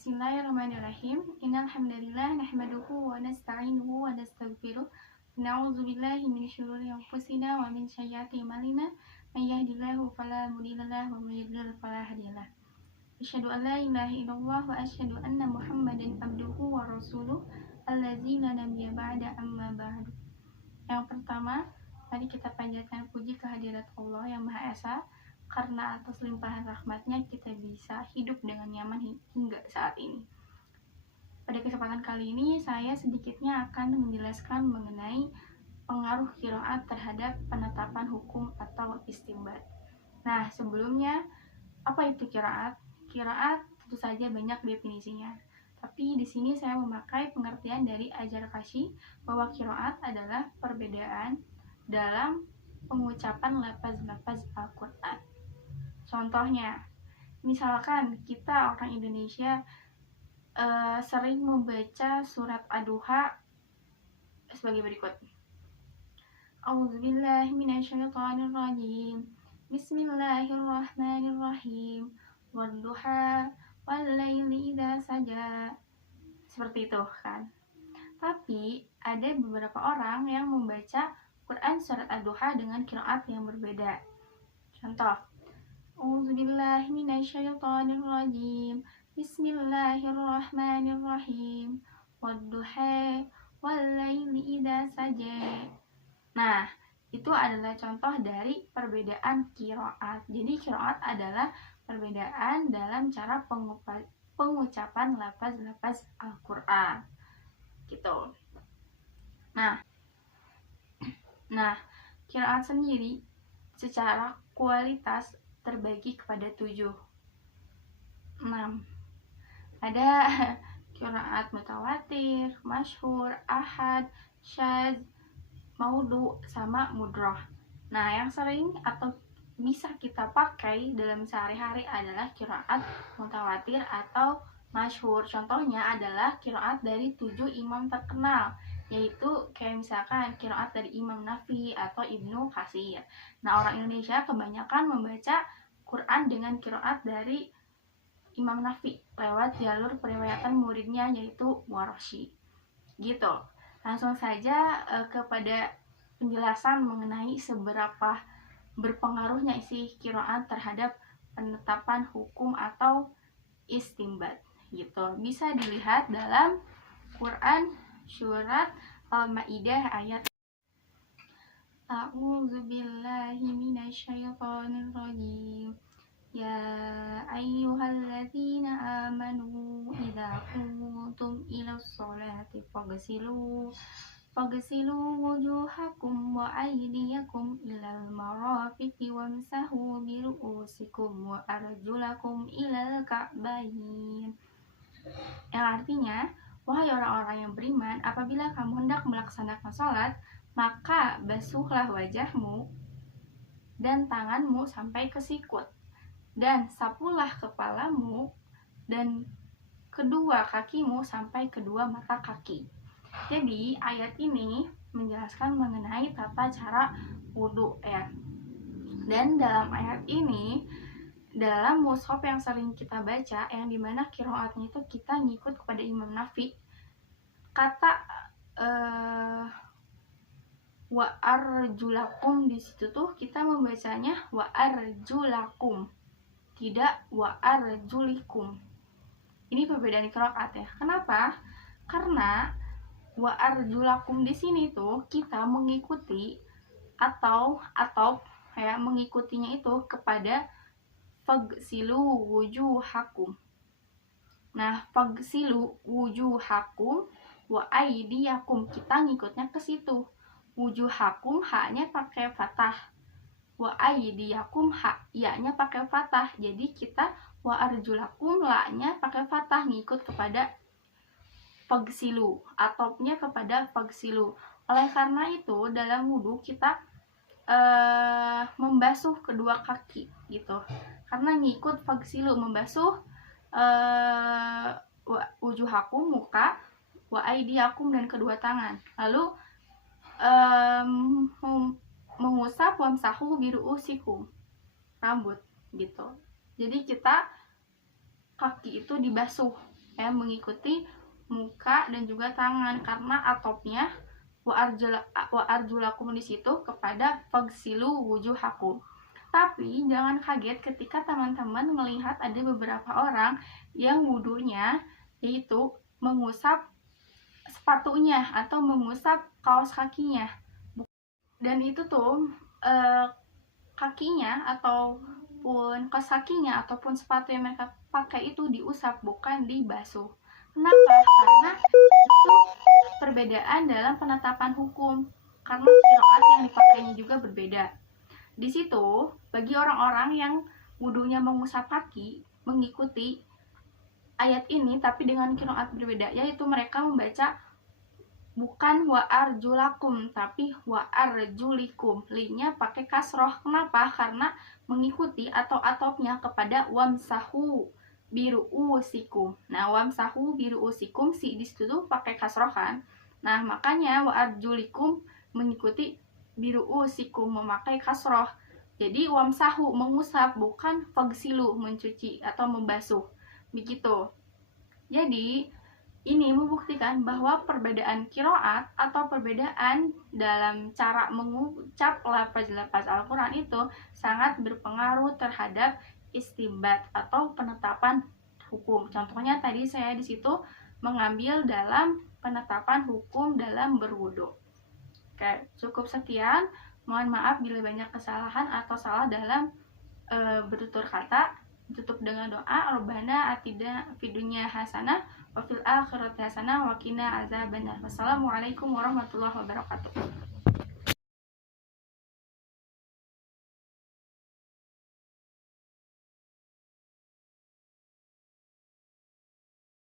Bismillahirrahmanirrahim. Innal hamdalillah nahmaduhu wa nasta'inuhu wa nastaghfiruh. Na'udzu billahi min syururi anfusina wa min sayyiati a'malina. May yahdihillahu fala mudilla lahu wa may yudlil fala hadiya lahu. Asyhadu an la ilaha illallah wa asyhadu anna Muhammadan abduhu wa rasuluh allazi la nabiyya ba'da amma ba'du. Yang pertama, mari kita panjatkan puji kehadirat Allah yang Maha Esa, karena atas limpahan rahmatnya kita bisa hidup dengan nyaman hingga saat ini. Pada kesempatan kali ini saya sedikitnya akan menjelaskan mengenai pengaruh qiraat terhadap penetapan hukum atau istinbat. Nah, sebelumnya apa itu qiraat? Qiraat tentu saja banyak definisinya. Tapi di sini saya memakai pengertian dari Ajar Kashi bahwa qiraat adalah perbedaan dalam pengucapan lafaz-lafaz Al-Qur'an. Contohnya, misalkan kita orang Indonesia sering membaca surat Ad-Duha sebagai berikut. A'udzubillahi minasyaitonirrajim. Bismillahirrahmanirrahim. Wadduha wallaili idza saja. Seperti itu kan. Tapi ada beberapa orang yang membaca Quran surat Ad-Duha dengan qiraat yang berbeda. Contoh, A'udzubillahi minasyaitonirrajim. Bismillahirrahmanirrahim. Wadduha wallaili idza saja. Nah, itu adalah contoh dari perbedaan qiraat. Jadi qiraat adalah perbedaan dalam cara pengucapan lafaz-lafaz Al-Qur'an. Gitu. Nah, qiraat sendiri secara kualitas terbagi kepada 6. Ada qiraat mutawatir, masyhur, ahad, syadz, maudhu, sama mudroh. Nah, yang sering atau bisa kita pakai dalam sehari-hari adalah qiraat mutawatir atau masyhur. Contohnya adalah qiraat dari 7 imam terkenal, yaitu kayak misalkan qiraat dari Imam Nafi atau Ibnu Katsir. Nah, orang Indonesia kebanyakan membaca Quran dengan qiraat dari Imam Nafi lewat jalur periwayatan muridnya yaitu Warshi. Gitu. Langsung saja kepada penjelasan mengenai seberapa berpengaruhnya isi qiraat terhadap penetapan hukum atau istinbat. Gitu. Bisa dilihat dalam Quran surat Al-Maidah ayat A'udzubillahi minasyaitonirrajim. Ya ayyuhalladzina amanu idza qumtum ilas sholati faghsilu wujuhakum wa aydiyakum ilal marafiqi wamsahu bi ru'usikum wa arjulakum ilal ka'bayn. Yang artinya, wahai orang-orang yang beriman, apabila kamu hendak melaksanakan sholat, maka basuhlah wajahmu dan tanganmu sampai ke sikut, dan sapulah kepalamu dan kedua kakimu sampai kedua mata kaki. Jadi ayat ini menjelaskan mengenai tata cara wudhu ya. Dan dalam ayat ini, dalam mushaf yang sering kita baca, yang dimana qiraatnya itu kita ngikut kepada Imam Nafi, kata wa arjulakum di situ tuh kita membacanya wa arjulakum, tidak wa arjulikum. Ini perbedaan qiraat ya. Kenapa? Karena wa arjulakum di sini tuh kita mengikuti atau ya mengikutinya itu kepada fagsilu wujuhakum. Nah, fagsilu wujuhakum wa aydiyakum, kita ngikutnya ke situ. Wujuhakum haknya pakai fathah, wa aydiyakum hak ya-nya pakai fathah. Jadi kita wa arjulakum la-nya pakai fathah, ngikut kepada fagsilu, atopnya kepada fagsilu. Oleh karena itu dalam wudhu kita membasuh kedua kaki gitu, karena ngikut fagsilu, membasuh wujuhakum muka, wa aydiyakum dan kedua tangan, lalu mengusap wamsahu biru'usikum, rambut gitu. Jadi kita kaki itu dibasuh mengikuti muka dan juga tangan, karena atopnya wa arjulakum di situ kepada fagsilu wujuhakum. Tapi jangan kaget ketika teman-teman melihat ada beberapa orang yang wudunya yaitu mengusap sepatunya atau mengusap kaos kakinya. Dan itu tuh kakinya ataupun kaos kakinya ataupun sepatu yang mereka pakai itu diusap, bukan dibasuh. Kenapa? Karena itu perbedaan dalam penetapan hukum, karena qiraat yang dipakainya juga berbeda. Di situ bagi orang-orang yang wudunya mengusap kaki mengikuti ayat ini tapi dengan qiraat berbeda, yaitu mereka membaca bukan wa arjulakum tapi wa arjulikum, linya pakai kasroh. Kenapa? Karena mengikuti atau atopnya kepada wamsahu biru'usikum. Nah, wamsahu biru'usikum si di situ tuh pakai kasroh kan. Nah, makanya wa arjulikum mengikuti biru'usikum memakai kasroh. Jadi wamsahu mengusap, bukan fagsilu mencuci atau membasuh. Begitu. Jadi ini membuktikan bahwa perbedaan qiraat atau perbedaan dalam cara mengucap lafaz-lafaz Al-Quran itu sangat berpengaruh terhadap istinbat atau penetapan hukum. Contohnya tadi saya di situ mengambil dalam penetapan hukum dalam berwudu. Oke, cukup sekian. Mohon maaf bila banyak kesalahan atau salah dalam bertutur kata. Tutup dengan doa, Rabbana atina fid dunya hasanah wa fil akhirati hasanah wa qina azabannar. Wassalamualaikum warahmatullahi wabarakatuh.